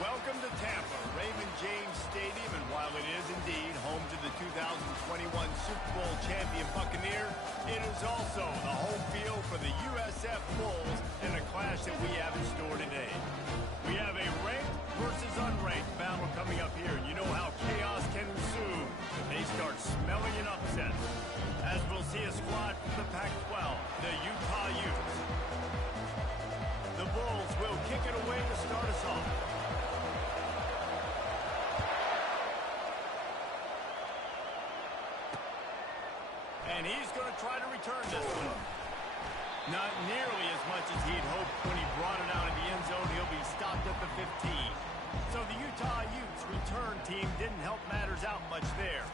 Welcome to Tampa, Raymond James Stadium, and while it is indeed home to the 2021 Super Bowl champion Buccaneers, it is also the home field for the USF Bulls in a clash that we have in store today. We have a ranked versus unranked battle coming up here, and you know how chaos can ensue if they start smelling an upset. As we'll see a squad from the Pac-12, the Utah Utes. The Bulls will kick it away to start us off. And he's going to try to return this one. Not nearly as much as he'd hoped when he brought it out of the end zone. He'll be stopped at the 15. So the Utah Utes return team didn't help matters out much there.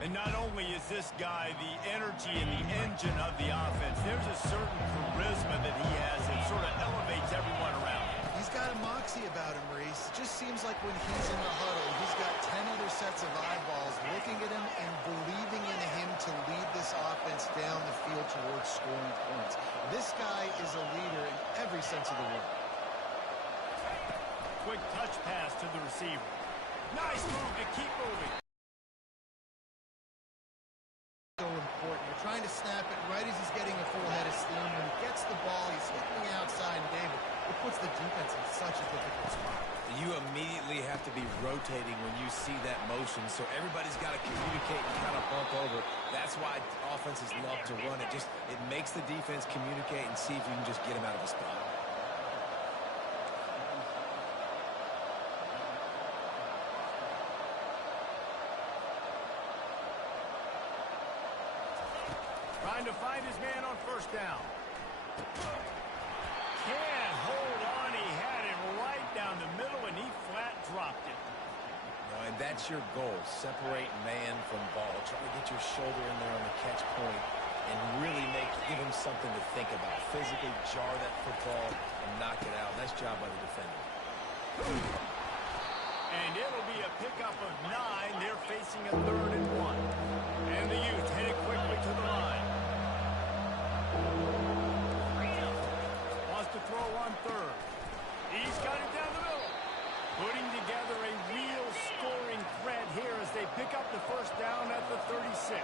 And not only is this guy the energy and the engine of the offense, there's a certain charisma that he has that sort of elevates everyone around him. He's got a moxie about him, Reese. It just seems like when he's in the huddle, he's got 10 other sets of eyeballs looking at him and believing in him to lead this offense down the field towards scoring points. This guy is a leader in every sense of the word. Quick touch pass to the receiver. Nice move to keep moving. So important. You're trying to snap it right as he's getting a full head of steam. When he gets the ball, he's hitting the outside, and David, it puts the defense in such a difficult spot. You immediately have to be rotating when you see that motion, so everybody's got to communicate and kind of bump over. That's why offenses love to run it. It makes the defense communicate and see if you can just get him out of the spot. Trying to find his man on first down. Can't hold on. He had him right down the middle, and he flat dropped it. And that's your goal. Separate man from ball. Try to get your shoulder in there on the catch point and really give him something to think about. Physically jar that football and knock it out. Nice job by the defender. And it'll be a pickup of 9. They're facing a 3rd and 1. And the Utes headed quickly to the line. Wants to throw on 3rd. He's got it down the middle. Putting together a real scoring threat here as they pick up the first down at the 36.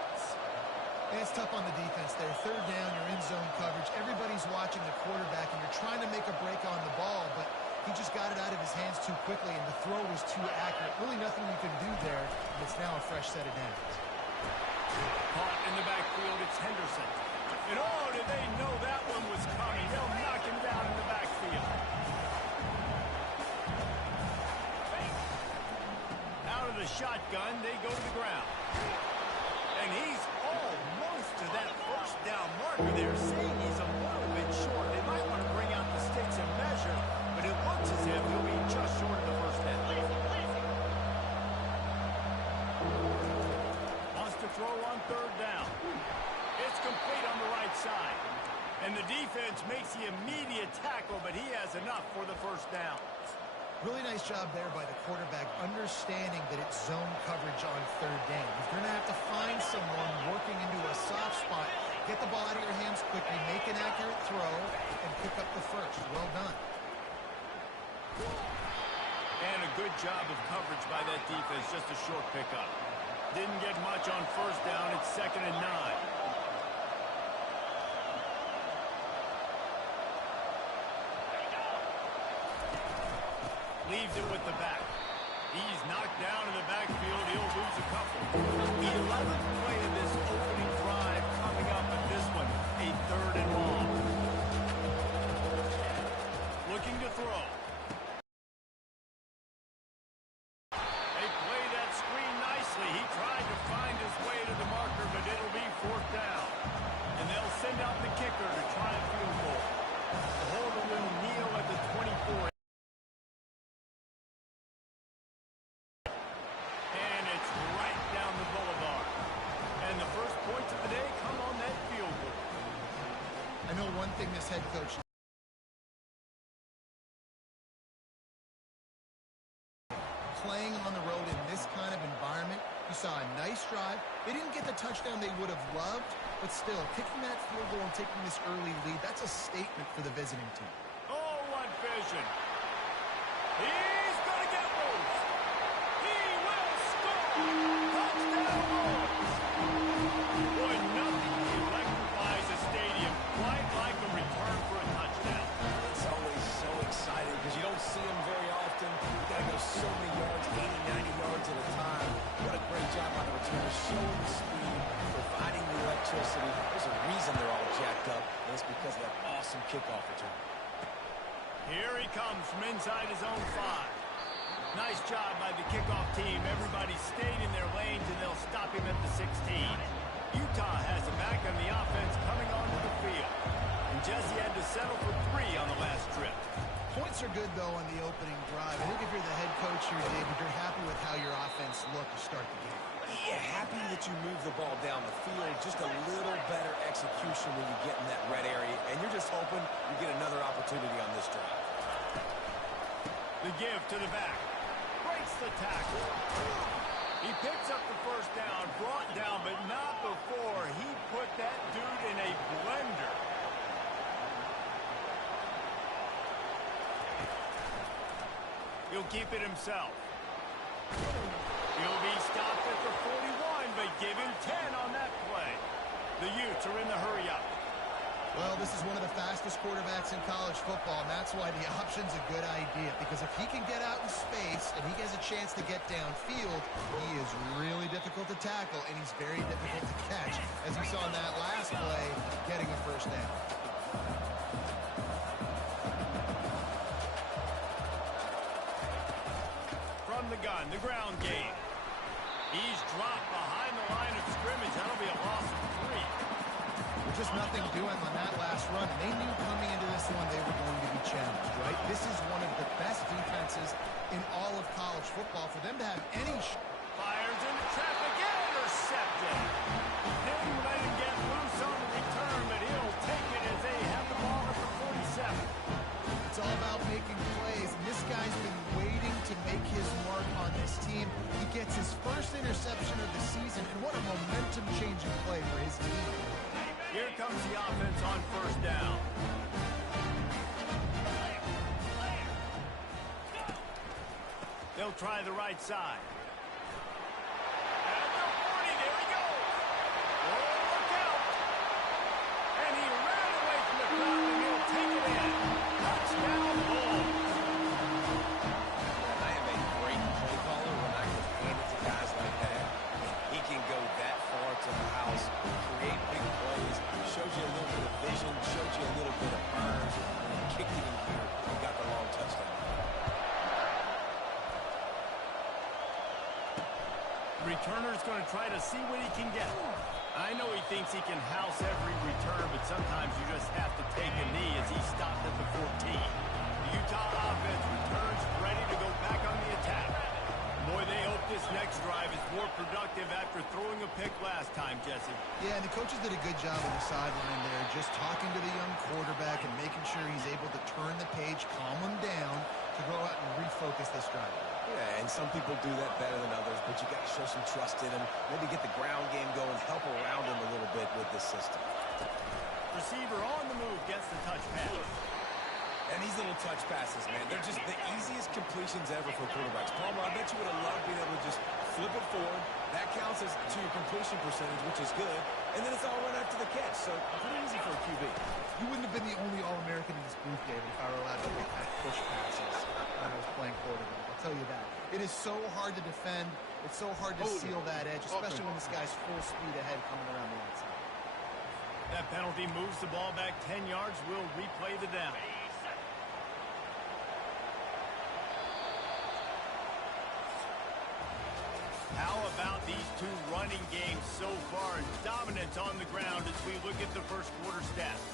And it's tough on the defense there. 3rd down, you're in zone coverage. Everybody's watching the quarterback, and you're trying to make a break on the ball, but he just got it out of his hands too quickly, and the throw was too accurate. Really nothing you can do there. It's now a fresh set of downs. Caught in the backfield, it's Henderson. And oh, did they know that one was coming? They'll knock him down in the backfield. Out of the shotgun, they go to the ground. And he's almost to that first down marker there, saying he's a little bit short. They might want to bring out the sticks and measure, but it looks as if he'll be just short of the first down. Wants to throw on 3rd down. It's complete on the right side. And the defense makes the immediate tackle, but he has enough for the first down. Really nice job there by the quarterback, understanding that it's zone coverage on 3rd down. If you're going to have to find someone working into a soft spot, get the ball out of your hands quickly, make an accurate throw, and pick up the first. Well done. And a good job of coverage by that defense, just a short pickup. Didn't get much on first down. It's 2nd and 9. Leaves it with the back. He's knocked down in the backfield. He'll lose a couple. 11th play of this opening drive coming up, and this one a 3rd and long. Looking to throw. They play that screen nicely. He tried to find his way to the marker, but it'll be 4th down. And they'll send out the kicker to try a field goal. The holder will kneel at the 24. I know one thing this head coach playing on the road in this kind of environment. You saw a nice drive. They didn't get the touchdown they would have loved, but still, kicking that field goal and taking this early lead, that's a statement for the visiting team. Oh, what vision. He's going to get Boy, nothing electrifies a stadium quite like a return for a touchdown. It's always so exciting because you don't see them very often. You got to go so many yards, 80, 90 yards at a time. What a great job by the returner, showing the speed, providing the electricity. There's a reason they're all jacked up, and it's because of that awesome kickoff return. Here he comes from inside his own 5. Nice job by the kickoff team. Everybody stayed in their lanes, and they'll stop him at the 16. Utah has a back on the offense coming onto the field. And Jesse had to settle for 3 on the last trip. Points are good, though, on the opening drive. I think if you're the head coach here, David, you're happy with how your offense looked to start the game. Yeah, happy that you move the ball down the field. Just a little better execution when you get in that red area. And you're just hoping you get another opportunity on this drive. The give to the back. Breaks the tackle. He picks up the first down, brought down, but not before he put that dude in a blender. He'll keep it himself. He'll be stopped at the 41, but give him 10 on that play. The Utes are in the hurry-up. Well, this is one of the fastest quarterbacks in college football, and that's why the option's a good idea. Because if he can get out in space and he has a chance to get downfield, he is really difficult to tackle, and he's very difficult to catch. As you saw in that last play, getting a first down. From the gun, the ground game. He's dropped behind the line of scrimmage. That'll be a loss of 3. Just nothing doing on that last run. They knew coming into this one they were going to be challenged, right? This is one of the best defenses in all of college football. For them to have any... Fires into traffic, intercepted. Didn't let him get loose on the return, but he'll take it as they have the ball at the 47. It's all about making plays, and this guy's been waiting to make his mark on this team. He gets his first interception of the season, and what a momentum-changing play for his team. Here comes the offense on first down. They'll try the right side. At the 40, there he goes. Oh, look out. And he ran away from the crowd, and he'll take it in. Touchdown, Bulls. I am a great play caller when I can hand it to guys like that. He can go that far to the house, create big plays, shows you a little bit of vision, shows you a little bit of burn, and he kicked it in here and got the long touchdown. Returner's going to try to see what he can get. I know he thinks he can house every return, but sometimes you just have to take a knee as he stopped at the 14. The Utah offense returns ready to go back on the attack. Boy, they hope this next drive is more productive after throwing a pick last time, Jesse. Yeah, and the coaches did a good job on the sideline there, just talking to the young quarterback and making sure he's able to turn the page, calm him down, to go out and refocus this drive. Yeah, and some people do that better than others, but you got to show some trust in him, maybe get the ground game going, help around him a little bit with this system. Receiver on the move gets the touch pass. And these little touch passes, man, they're just the easiest completions ever for quarterbacks. Palmer, I bet you would have loved being able to just flip it forward. That counts as to your completion percentage, which is good. And then it's all right after the catch, so pretty easy for a QB. You wouldn't have been the only All-American in this booth, David, if I were allowed to make that push passes when I was playing quarterback. I'll tell you that. It is so hard to defend. It's so hard to seal that edge, especially when this guy's full speed ahead coming around the outside. That penalty moves the ball back 10 yards. We'll replay the down. How about these two running games so far? Dominance on the ground as we look at the first quarter stats.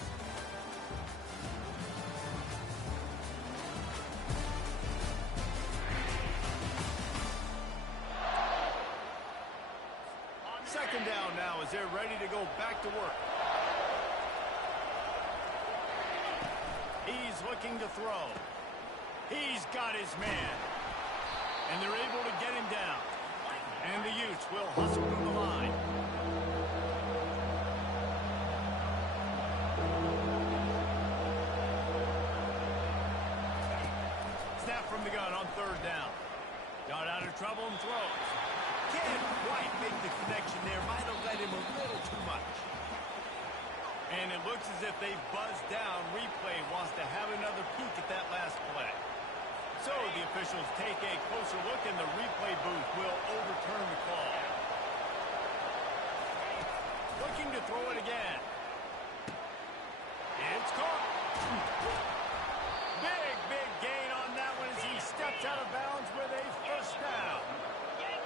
Second down now as they're ready to go back to work. He's looking to throw. He's got his man. And they're able to get him down. And the Utes will hustle to the line. Snap from the gun on third down. Got out of trouble and throws. Can't Can't quite make the connection there. Might have led him a little too much. And it looks as if they've buzzed down. Replay wants to have another peek at that last play. So the officials take a closer look, and the replay booth will overturn the call. Looking to throw it again. It's caught. Big gain on that one as he steps out of bounds with a first down.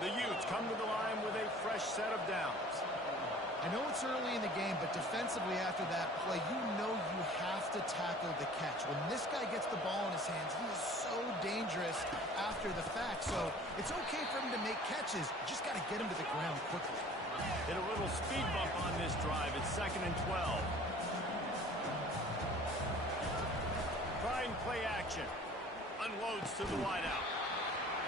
The Utes come to the line with a fresh set of downs. I know it's early in the game, but defensively after that play, you know you have to tackle the catch. When this guy gets the ball in his hands, he is so dangerous after the fact. So it's okay for him to make catches. You just got to get him to the ground quickly. Hit a little speed bump on this drive. It's 2nd and 12. Trying play action. Unloads to the wideout.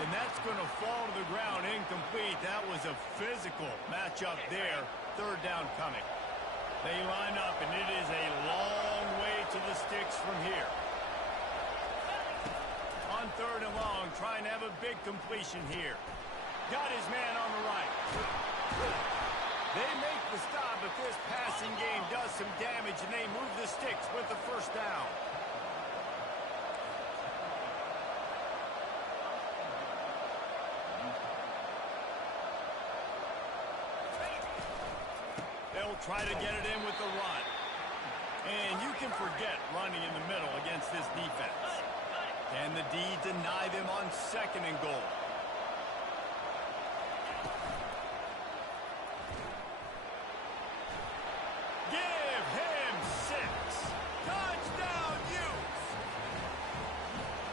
And that's going to fall to the ground incomplete. That was a physical matchup there. 3rd down coming. They line up, and it is a long way to the sticks from here. On 3rd and long, trying to have a big completion here. Got his man on the right. They make the stop, but this passing game does some damage, and they move the sticks with the first down. They'll try to get it in with the run. And you can forget running in the middle against this defense. Can the D deny them on 2nd and goal? Give him 6. Touchdown, Utes!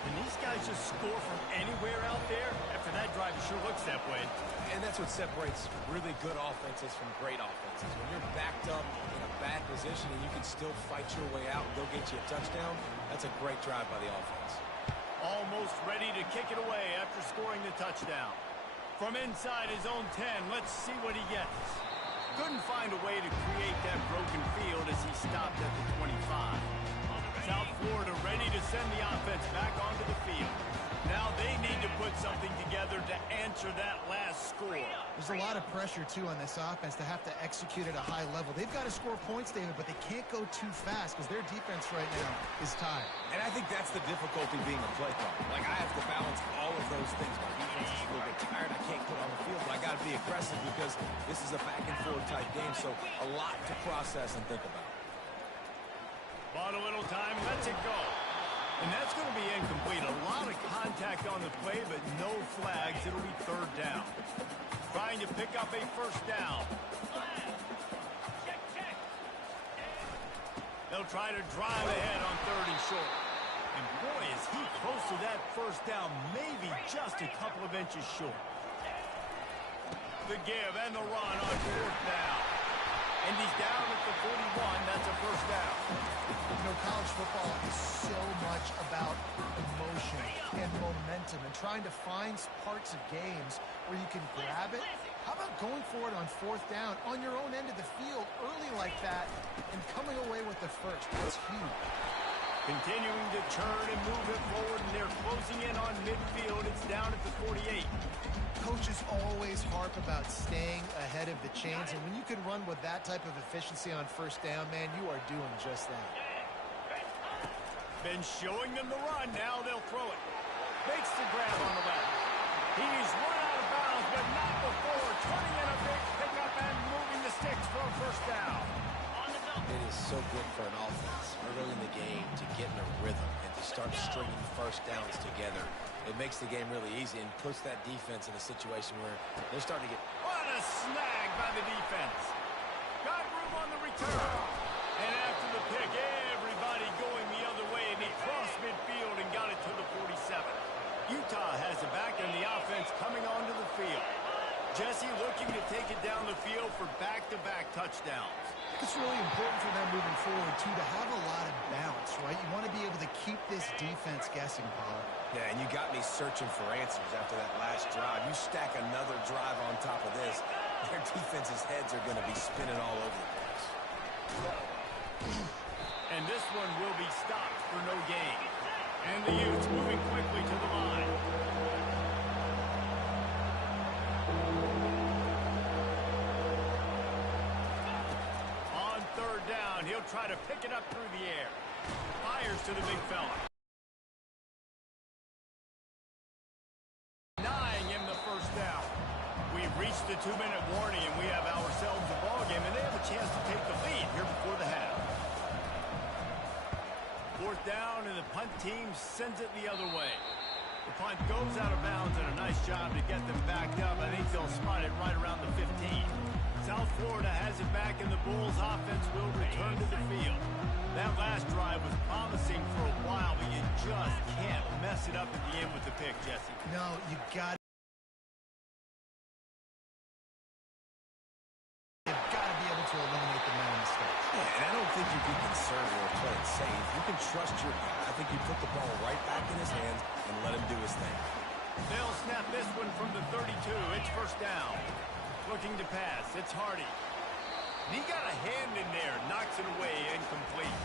Can these guys just score from anywhere out there? After that drive, it sure looks that way. And that's what separates really good offenses from great offenses. When you're backed up in a bad position and you can still fight your way out and go get you a touchdown, that's a great drive by the offense. Almost ready to kick it away after scoring the touchdown. From inside his own 10, let's see what he gets. Couldn't find a way to create that broken field as he stopped at the 25. South Florida ready to send the offense back onto the field. Now they need to put something together to answer that last score. There's a lot of pressure, too, on this offense to have to execute at a high level. They've got to score points, David, but they can't go too fast because their defense right now is tired. And I think that's the difficulty being a play caller. Like, I have to balance all of those things. My defense is a little bit tired. I can't put on the field, but I got to be aggressive because this is a back-and-forth type game, so a lot to process and think about. Bought a little time, lets it go. And that's going to be incomplete. A lot of contact on the play, but no flags. It'll be 3rd down. Trying to pick up a first down. They'll try to drive ahead on 3rd and short. And boy, is he close to that first down, maybe just a couple of inches short. The give and the run on 4th down. And he's down at the 41. That's a first down. You know, college football is so much about emotion and momentum and trying to find parts of games where you can grab it. How about going for it on 4th down on your own end of the field early like that and coming away with the first? That's huge. Continuing to turn and move it forward, and they're closing in on midfield. It's down at the 48. Coaches always harp about staying ahead of the chains, and when you can run with that type of efficiency on 1st down, man, you are doing just that. Been showing them the run. Now they'll throw it. Makes the grab on the left. He's run out of bounds, but not before. Turning in a big pickup and moving the sticks for a first down. It is so good for an offense early in the game to get in a rhythm and to start stringing first downs together. It makes the game really easy and puts that defense in a situation where they're starting to get... What a snag by the defense. Got room on the return. And after the pick, everybody going the other way, and he crossed midfield and got it to the 47. Utah has it back, and the offense coming onto the field. Jesse looking to take it down the field for back-to-back touchdowns. It's really important for them moving forward, too, to have a lot of bounce, right? You want to be able to keep this defense guessing, Paul. Yeah, and you got me searching for answers after that last drive. You stack another drive on top of this, their defense's heads are going to be spinning all over the place. And this one will be stopped for no gain. And the Utes moving quickly to the line. down. He'll try to pick it up through the air. Fires to the big fella. Denying him the first down. We've reached the 2-minute warning, and we have ourselves a ball game, and they have a chance to take the lead here before the half. Fourth down, and the punt team sends it the other way. The punt goes out of bounds, and a nice job to get them backed up. I think they'll spot it right around the 15. South Florida has it back, and the Bulls offense will return to the field. That last drive was promising for a while, but you just can't mess it up at the end with the pick, Jesse. No, you got it. You've got to be able to eliminate the man mistakes. Yeah, and I don't think you can conserve or play it safe. You can trust your guy. I think you put the ball right back in his hands and let him do his thing. They'll snap this one from the 32. It's first down. Looking to pass. It's Hardy. He got a hand in there. Knocks it away. Incomplete.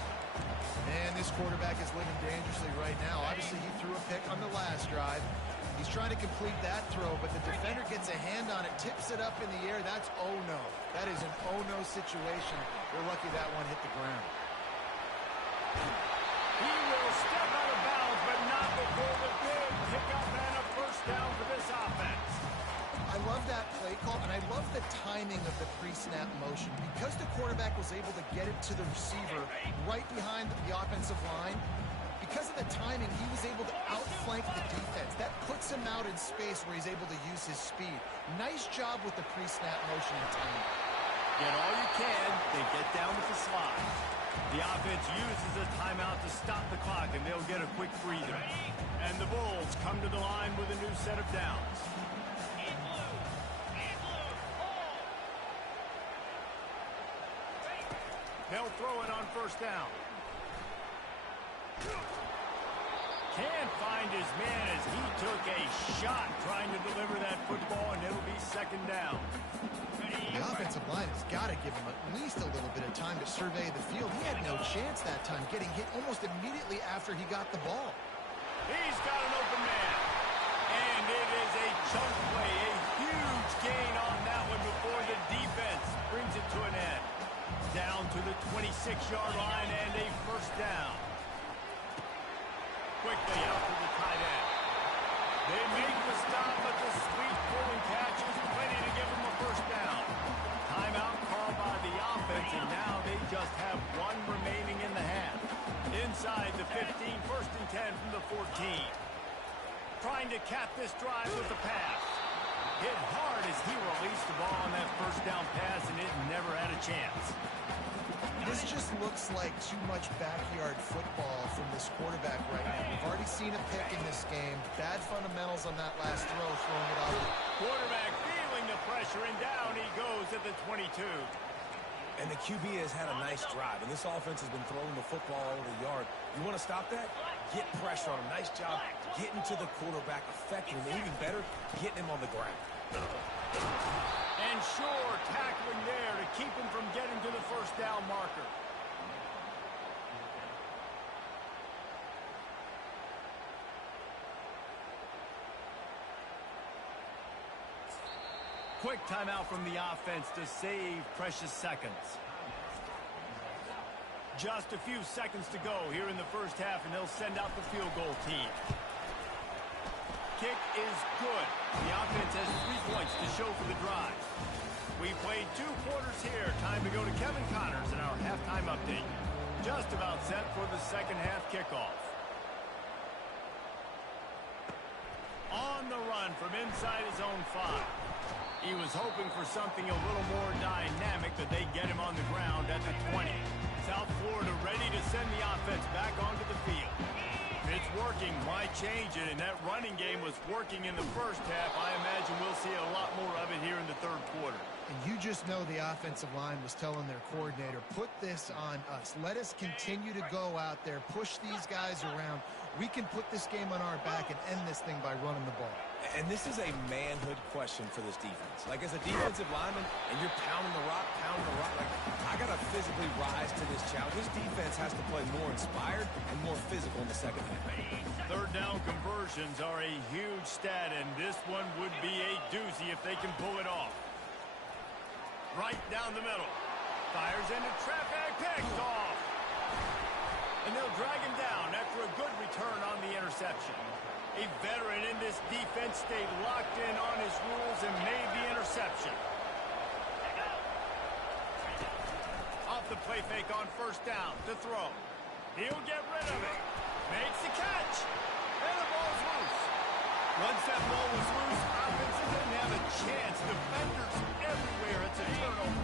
And this quarterback is living dangerously right now. Obviously, he threw a pick on the last drive. He's trying to complete that throw, but the defender gets a hand on it, tips it up in the air. That's oh-no. That is an oh-no situation. We're lucky that one hit the ground. He will step out of bounds, but not before the big pickup and a first down for this offense. I love that play call, and I love the timing of the pre-snap motion. Because the quarterback was able to get it to the receiver right behind the offensive line, because of the timing, he was able to outflank the defense. That puts him out in space where he's able to use his speed. Nice job with the pre-snap motion and timing. Get all you can, then get down with the slide. The offense uses a timeout to stop the clock, and they'll get a quick breather. And the Bulls come to the line with a new set of downs. They'll throw it on first down. Can't find his man as he took a shot trying to deliver that football, and it'll be second down. The offensive line has got to give him at least a little bit of time to survey the field. He had no chance that time, getting hit almost immediately after he got the ball. He's got an open man. And it is a chunk play, a huge gain on that one before the defense brings it to an end. Down to the 26-yard line and a first down. Quickly out to the tight end. They make the stop, but the sweet pulling catch is plenty to give them a first down. Timeout called by the offense, and now they just have one remaining in the half. Inside the 15, first and 10 from the 14. Trying to cap this drive with the pass. Hit hard as he released the ball on that first down pass, and it never had a chance. This just looks like too much backyard football from this quarterback right now. We've already seen a pick in this game. Bad fundamentals on that last throw, throwing it off. Quarterback feeling the pressure, and down he goes at the 22. And the QB has had a nice drive, and this offense has been throwing the football all over the yard. You want to stop that? Get pressure on him. Nice job getting to the quarterback effectively. Even better, getting him on the ground. And Shore tackling there to keep him from getting to the first down marker. Quick timeout from the offense to save precious seconds. Just a few seconds to go here in the first half, and they'll send out the field goal team. Kick is good. The offense has 3 points to show for the drive. We played 2 quarters here. Time to go to Kevin Connors in our halftime update. Just about set for the second half kickoff. On the run from inside his own 5. He was hoping for something a little more dynamic, but they get him on the ground at the 20. South Florida ready to send the offense back onto the field. It's working. Why change it? And that running game was working in the first half. I imagine we'll see a lot more of it here in the third quarter. And you just know the offensive line was telling their coordinator, put this on us. Let us continue to go out there, push these guys around. We can put this game on our back and end this thing by running the ball. And this is a manhood question for this defense. Like, as a defensive lineman, and you're pounding the rock, like, I got to physically rise to this challenge. This defense has to play more inspired and more physical in the second half. Third down conversions are a huge stat, and this one would be a doozy if they can pull it off. Right down the middle. Fires into traffic, picked off. And they'll drag him down after a good return on the interception. A veteran in this defense stayed locked in on his rules and made the interception. Off the play fake on first down to throw. He'll get rid of it. Makes the catch. And the ball's loose. Once that ball was loose, offense didn't have a chance. Defenders everywhere. It's a turnover.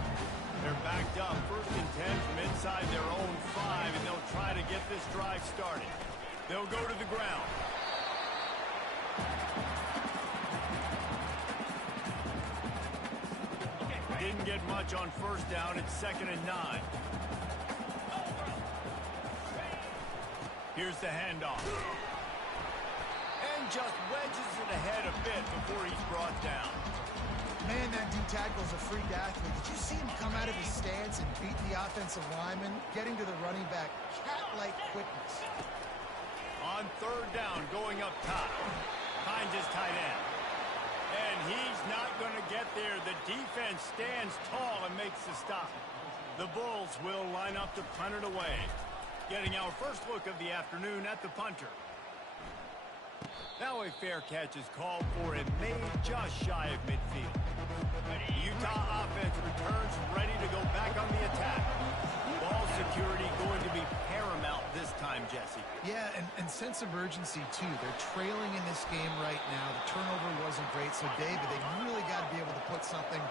They're backed up. 1st and 10 from inside their own 5, and they'll try to get this drive started. They'll go to the ground. Didn't get much on first down. It's 2nd and 9. Here's the handoff. And just wedges it ahead a bit before he's brought down. Man, that D-tackle's a freak athlete. Did you see him come out of his stance and beat the offensive lineman, getting to the running back? Cat-like quickness. On 3rd down, going up top. Finds his tight end. And he's not going to get there. The defense stands tall and makes the stop. The Bulls will line up to punt it away. Getting our first look of the afternoon at the punter. Now a fair catch is called for and made just shy of midfield. The Utah offense returns ready to go back on the attack. Ball security going to be paramount this time, Jesse. Yeah, and sense of urgency, too. They're trailing in this game right now. The turnover wasn't great, so, David, they really got to be able to put something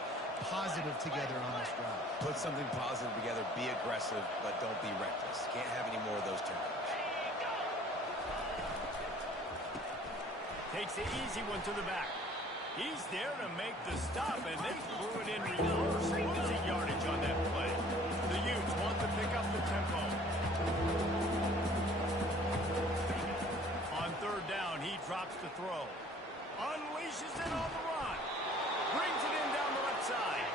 positive together on this drive. Put something positive together, be aggressive, but don't be reckless. Can't have any more of those turnovers. Takes the easy one to the back. He's there to make the stop, and they threw it in reverse. Losing yardage on that play. The Utes want to pick up the tempo. On 3rd down, he drops the throw. Unleashes it on the run. Brings it in down the left side.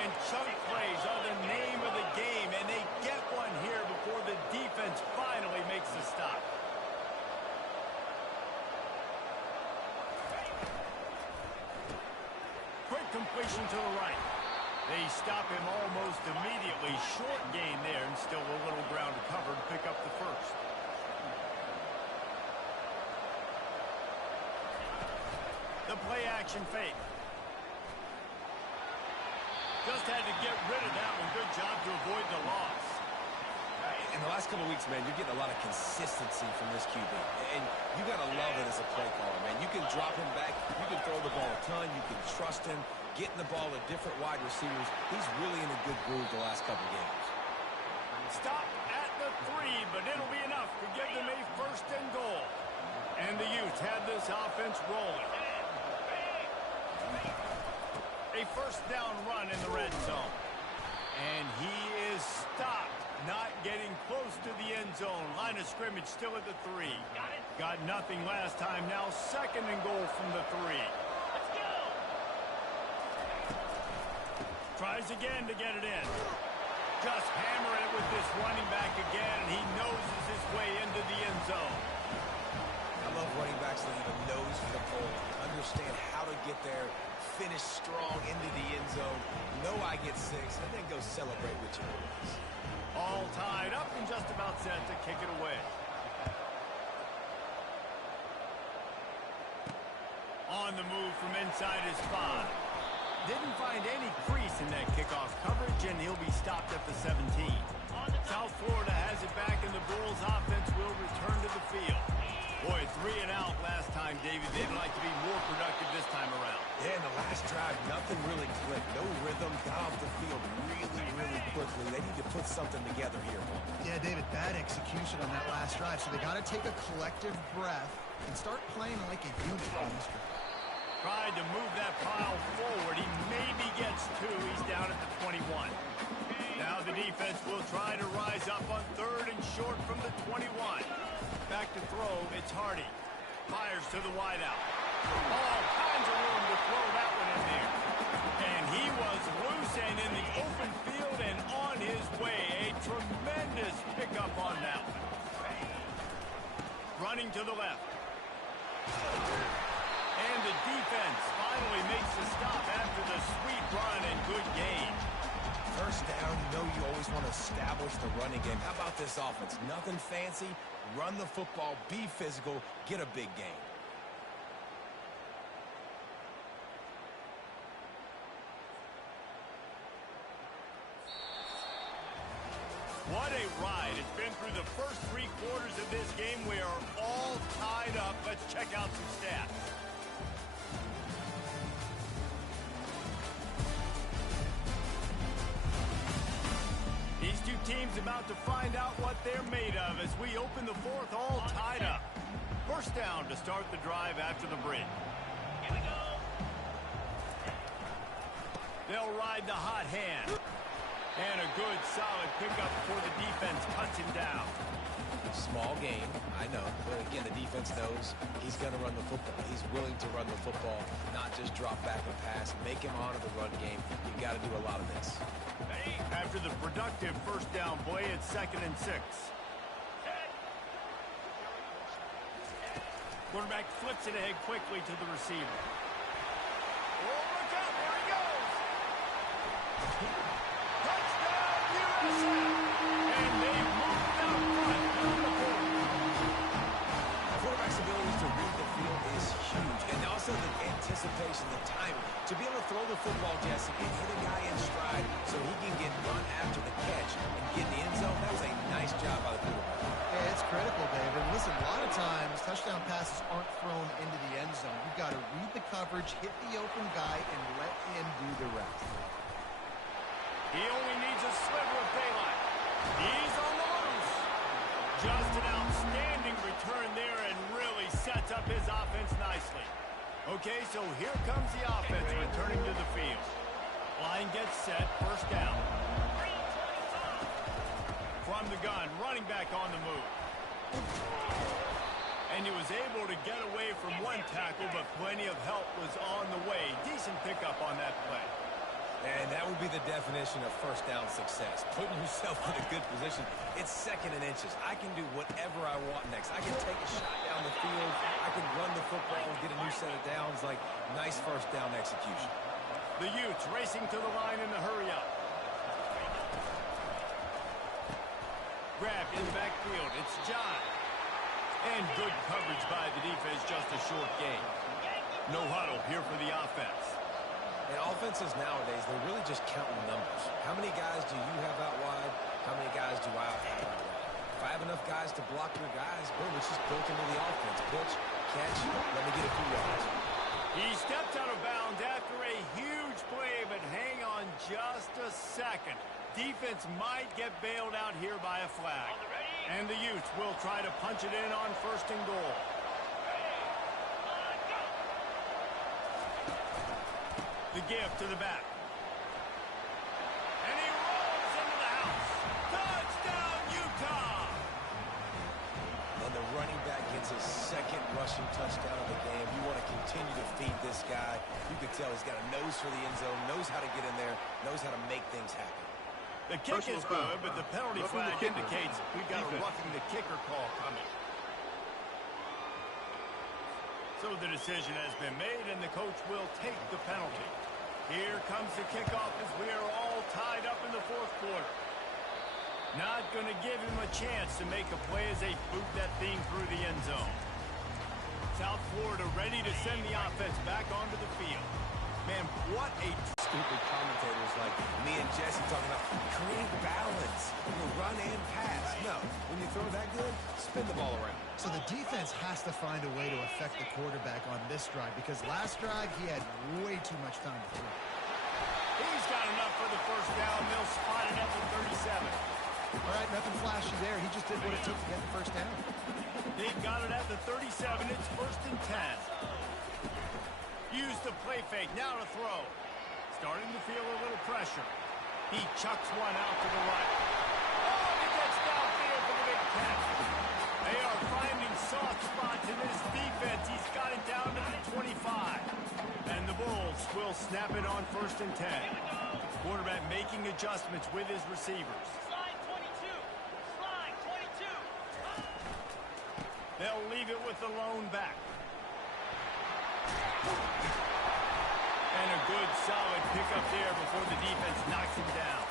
And chunk plays are the name of the game, and they get one here before the defense finally makes the stop. Quick completion to the right. They stop him almost immediately. Short gain there, and still a little ground to cover to pick up the first. The play action fake. Just had to get rid of that one. Good job to avoid the loss. In the last couple of weeks, man, you're getting a lot of consistency from this QB. And you got to love it as a play caller, man. You can drop him back. You can throw the ball a ton. You can trust him. Getting the ball to different wide receivers. He's really in a good groove the last couple of games. Stop at the 3, but it'll be enough to give them a 1st and goal. And the Utes have this offense rolling. A 1st down run in the red zone. And he is stopped. Not getting close to the end zone. Line of scrimmage still at the 3. Got nothing last time. Now 2nd and goal from the 3. Let's go. Tries again to get it in. Just hammering it with this running back again. And he noses his way into the end zone. I love running backs that even nose for the pole. Understand how to get there. Finish strong into the end zone. Know I get 6. And then go celebrate with your boys. All tied up and just about set to kick it away. On the move from inside his 5. Didn't find any crease in that kickoff coverage, and he'll be stopped at the 17. South Florida has it back, and the Bulls offense will return to the field. Boy, 3 and out last time, David. They'd like to be more productive this time around. Yeah, in the last drive, nothing really clicked. No rhythm, got off the field really quickly. They need to put something together here. Yeah, David, bad execution on that last drive. So they got to take a collective breath and start playing like a unit on this drive. Tried to move that pile forward. He maybe gets 2. He's down at the 21. Now the defense will try to rise up on 3rd and short from the 21. Back to throw, it's Hardy. Fires to the wideout. All kinds of room to throw that one in there. And he was loose and in the open field and on his way. A tremendous pickup on that one. Running to the left. And the defense finally makes the stop after the sweet run and good gain. First down, you always want to establish the running game. How about this offense? Nothing fancy. Run the football, be physical, get a big gain. What a ride. It's been through the first 3 quarters of this game. We are all tied up. Let's check out some stats. These two teams about to find out what they're made of as we open the 4th, all tied up. First down to start the drive after the break. Here we go. They'll ride the hot hand. And a good, solid pickup before the defense cuts him down. Small game, I know. But again, the defense knows he's going to run the football. He's willing to run the football, not just drop back and pass. Make him honor the run game. You've got to do a lot of this. After the productive first down play, it's 2nd and 6. Quarterback flips it ahead quickly to the receiver. Oh, look out, there he goes! Touchdown, USF! And they moved out front down the field. Quarterback's ability to read the field is huge. And also the anticipation, the timing. To be able to throw the football, Jesse, and hit a guy in stride so he can get run after the catch and get in the end zone, that was a nice job by the quarterback. Yeah, it's critical, David. Listen, a lot of times touchdown passes aren't thrown into the end zone. You've got to read the coverage, hit the open guy, and let him do the rest. He only needs a sliver of daylight. He's on the loose. Just an outstanding return there and really sets up his offense nicely. Okay, so here comes the offense returning to the field. Line gets set, first down. From the gun, running back on the move. And he was able to get away from one tackle, but plenty of help was on the way. Decent pickup on that play. And that would be the definition of first down success. Putting yourself in a good position. It's 2nd and inches. I can do whatever I want next. I can take a shot down the field. I can run the football and get a new set of downs. Like, nice first down execution. The Utes racing to the line in the hurry up. Grabbed in the backfield. It's John. And good coverage by the defense. Just a short gain. No huddle here for the offense. And offenses nowadays, they're really just counting numbers. How many guys do you have out wide? How many guys do I have out wide? If I have enough guys to block your guys, boom, it's just built into the offense. Pitch, catch, let me get a few yards. He stepped out of bounds after a huge play, but hang on just a second. Defense might get bailed out here by a flag. And the Utes will try to punch it in on 1st and goal. The give to the back. And he rolls into the house. Touchdown, Utah! And the running back gets his 2nd rushing touchdown of the game. You want to continue to feed this guy. You can tell he's got a nose for the end zone, knows how to get in there, knows how to make things happen. The kick is good, but the penalty flag indicates we've got a roughing the kicker call coming. So the decision has been made, and the coach will take the penalty. Here comes the kickoff as we are all tied up in the 4th quarter. Not going to give him a chance to make a play as they boot that thing through the end zone. South Florida ready to send the offense back onto the field. Man, what a... Stupid commentators like me and Jesse talking about create balance, run and pass. No, when you throw that good, spin the ball around. So the defense has to find a way to affect the quarterback on this drive because last drive he had way too much time to throw. He's got enough for the first down. They'll spot it at the 37. All right, nothing flashy there. He just did what it took to get the first down. They've got it at the 37. It's 1st and 10. Use the play fake. Now to throw. Starting to feel a little pressure. He chucks one out to the right. Oh, he gets downfield for the big catch. They are finding soft spots in this defense. He's got it down to the 25. And the Bulls will snap it on 1st and 10. Quarterback making adjustments with his receivers. Slide 22. Slide 22. They'll leave it with the lone back. And a good, solid pickup there before the defense knocks him down.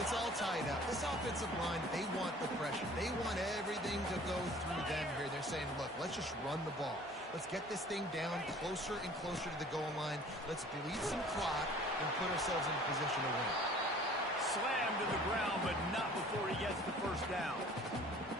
It's all tied up. This offensive line, they want the pressure. They want everything to go through them here. They're saying, look, let's just run the ball. Let's get this thing down closer and closer to the goal line. Let's bleed some clock and put ourselves in a position to win. Slammed to the ground, but not before he gets the first down.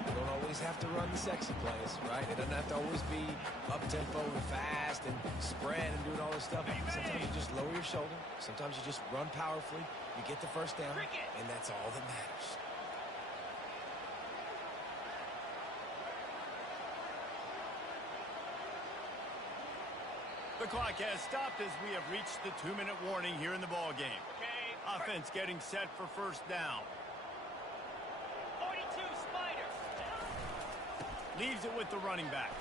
You don't always have to run the sexy plays, right? It doesn't have to always be up-tempo and fast and spread and doing all this stuff. Sometimes you just lower your shoulder. Sometimes you just run powerfully. You get the first down, and that's all that matters. The clock has stopped as we have reached the 2-minute warning here in the ball game. Offense getting set for first down. 42, Spider. Leaves it with the running back.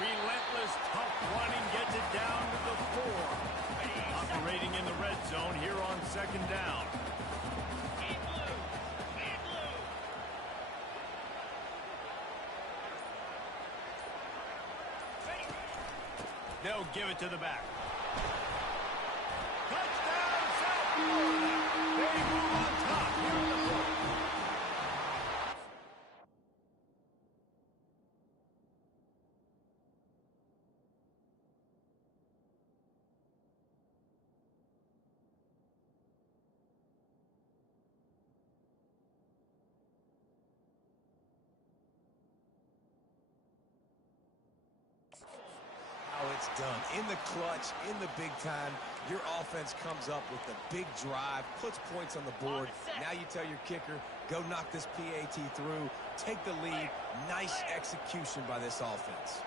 Relentless, tough running gets it down to the 4. Operating in the red zone here on second down. In blue. In blue. Ready. They'll give it to the back. Touchdown, South Florida. They move on top here in the fourth. It's done. In the clutch, in the big time, your offense comes up with the big drive, puts points on the board. Now you tell your kicker, go knock this PAT through, take the lead. Nice execution by this offense.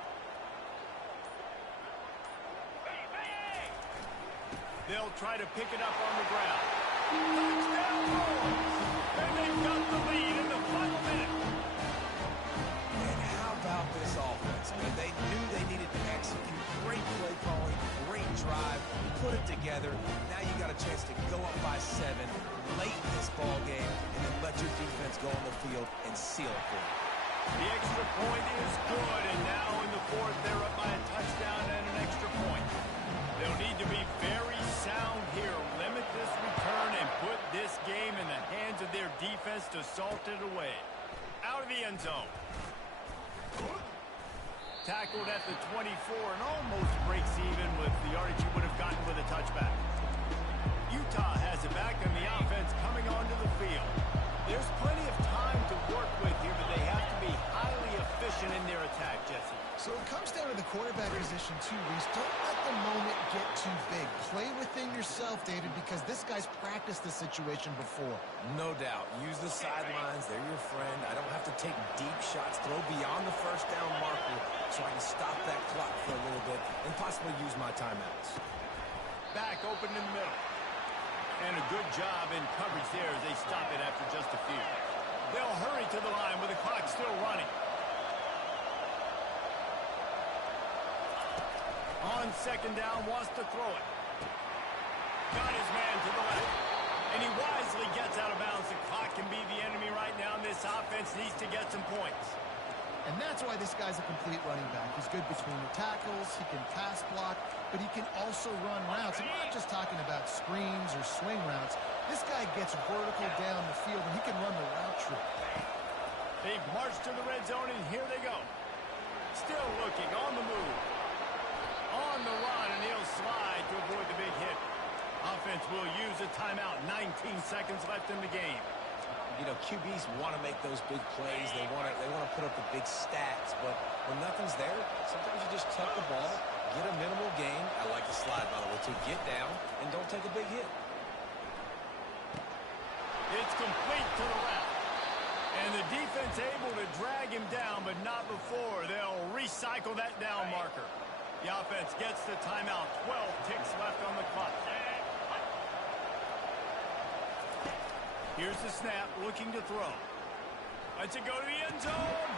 They'll try to pick it up on the ground. Touchdown, Bulls! And they've got the lead in the final minute. And how about this offense? I mean, they knew they needed to execute. Great play calling, great drive, put it together. Now you got a chance to go up by 7 late in this ball game and then let your defense go on the field and seal it for you. The extra point is good, and now in the fourth, they're up by a touchdown and an extra point. They'll need to be very sound here, limit this return, and put this game in the hands of their defense to salt it away. Out of the end zone. Tackled at the 24 and almost breaks even with the yardage he would have gotten with a touchback. Utah has it back, and the offense coming onto the field. There's plenty of time to work with here, but they have to be highly efficient in their attack, Jesse. So it comes down to the quarterback position too, Reese. Don't let the moment get too big. Play within yourself, David, because this guy's practiced this situation before. No doubt. Use the sidelines. They're your friend. I don't have to take deep shots, throw beyond the first down marker so I can stop that clock for a little bit and possibly use my timeouts. Back open in the middle. And a good job in coverage there as they stop it after just a few. They'll hurry to the line with the clock still running. On second down, wants to throw it. Got his man to the left. And he wisely gets out of bounds. The clock can be the enemy right now. This offense needs to get some points. And that's why this guy's a complete running back. He's good between the tackles, he can pass block, but he can also run routes. And we're not just talking about screens or swing routes. This guy gets vertical down the field, and he can run the route tree. They've marched to the red zone, and here they go. Still looking, on the move. On the run, and he'll slide to avoid the big hit. Offense will use a timeout. 19 seconds left in the game. You know, QBs want to make those big plays. They want to put up the big stats. But when nothing's there, sometimes you just tuck the ball, get a minimal gain. I like the slide, by the way, to get down and don't take a big hit. It's complete to the left. And the defense able to drag him down, but not before. They'll recycle that down marker. The offense gets the timeout. 12 ticks left on the clock. Here's the snap, looking to throw. Lets it go to the end zone.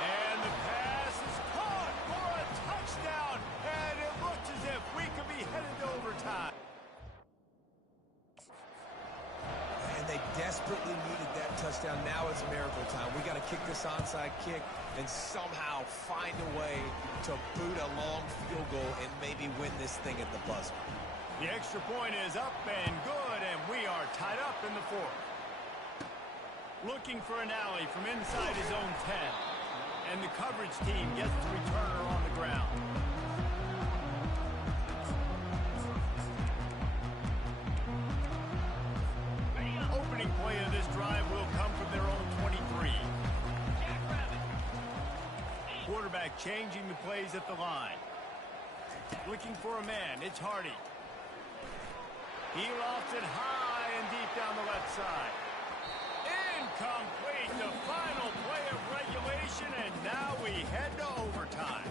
And the pass is caught for a touchdown. And it looks as if we could be headed to overtime. And they desperately needed that touchdown. Now it's miracle time. We got to kick this onside kick and somehow find a way to boot a long field goal and maybe win this thing at the buzzer. The extra point is up and good, and we are tied up in the fourth. Looking for an alley from inside his own 10. And the coverage team gets the returner on the ground. Opening play of this drive will come from their own 23. Quarterback changing the plays at the line. Looking for a man. It's Hardy. He lofts it high and deep down the left side. Incomplete. The final play of regulation, and now we head to overtime.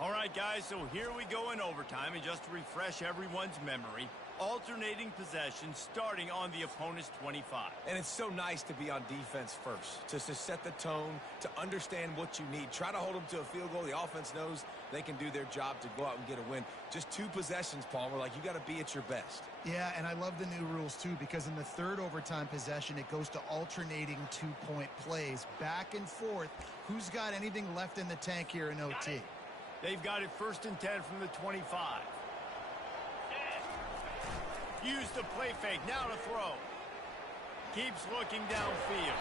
All right, guys, so here we go in overtime, and just to refresh everyone's memory, alternating possession starting on the opponent's 25. And it's so nice to be on defense first, to set the tone, to understand what you need. Try to hold them to a field goal. The offense knows they can do their job to go out and get a win. Just 2 possessions, Palmer. Like, you got to be at your best. Yeah, and I love the new rules, too, because in the third overtime possession, it goes to alternating 2-point plays. Back and forth. Who's got anything left in the tank here in OT? They've got it 1st and 10 from the 25. Use the play fake, now to throw. Keeps looking downfield.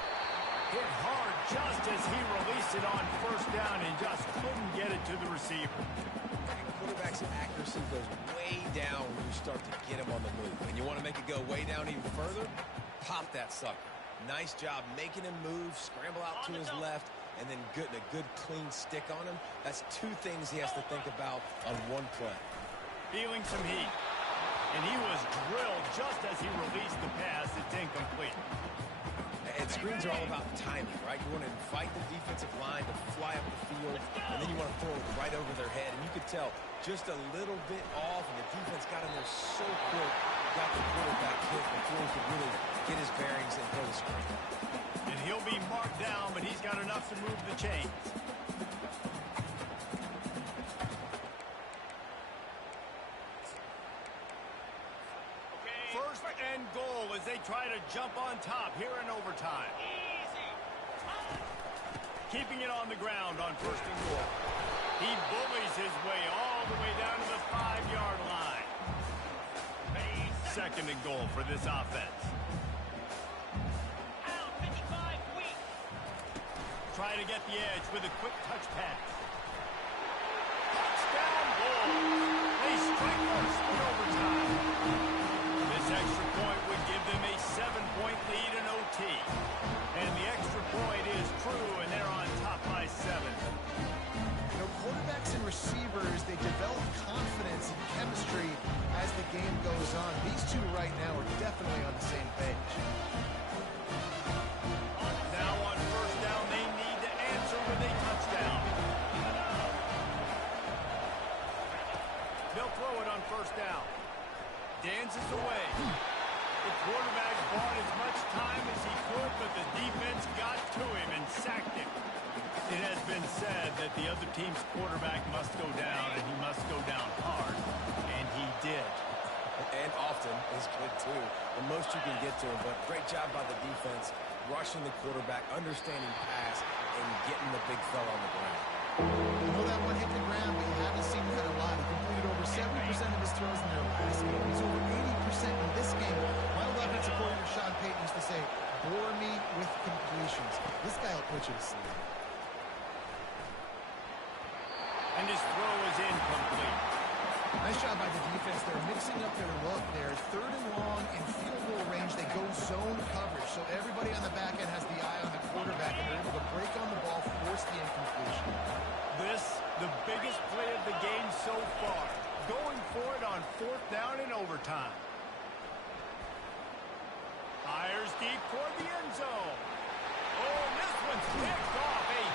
Hit hard just as he released it on 1st down and just couldn't get it to the receiver. Quarterback's accuracy goes way down when you start to get him on the move. And you want to make it go way down even further? Pop that sucker. Nice job making him move, scramble out to his left, and then getting a good clean stick on him. That's 2 things he has to think about on one play. Feeling some heat. And he was drilled just as he released the pass. It's incomplete. And screens are all about timing, right? You want to invite the defensive line to fly up the field, and then you want to throw it right over their head. And you could tell just a little bit off, and the defense got in there so quick, got the quarterback hit before he could really get his bearings and throw the screen. And he'll be marked down, but he's got enough to move the chains. First and goal as they try to jump on top here in overtime. Keeping it on the ground on 1st and goal. He bullies his way all the way down to the 5-yard line. 2nd and goal for this offense. Try to get the edge with a quick touch pass. Touchdown goal. They strike first in overtime. This extra point would give them a 7-point lead in OT. And the extra point is true, and they're on top by 7. You know, quarterbacks and receivers, they develop confidence and chemistry as the game goes on. These two right now are definitely on the same page. Now on 1st down, they need to answer with a touchdown. They'll throw it on 1st down. Dances away. The quarterback bought as much time as he could, but the defense got to him and sacked him. It has been said that the other team's quarterback must go down, and he must go down hard, and he did. And often is good, too. The most you can get to him, but great job by the defense, rushing the quarterback, understanding pass, and getting the big fella on the ground. I know that one hit the ground, but you haven't seen that a lot. He completed over 70% of his throws in their last game. He's over 80% in this game. My old offensive coordinator, Sean Payton, used to say, bore me with completions. This guy will put you to sleep. And his throw is incomplete. Nice job by the defense. They're mixing up their look there. 3rd and long in field goal range. They go zone coverage. So everybody on the back end has the eye on the quarterback, and they're able to break on the ball, force the incompletion. This, the biggest play of the game so far. Going for it on 4th down in overtime. Fires deep toward the end zone. Oh, and this one's picked off. A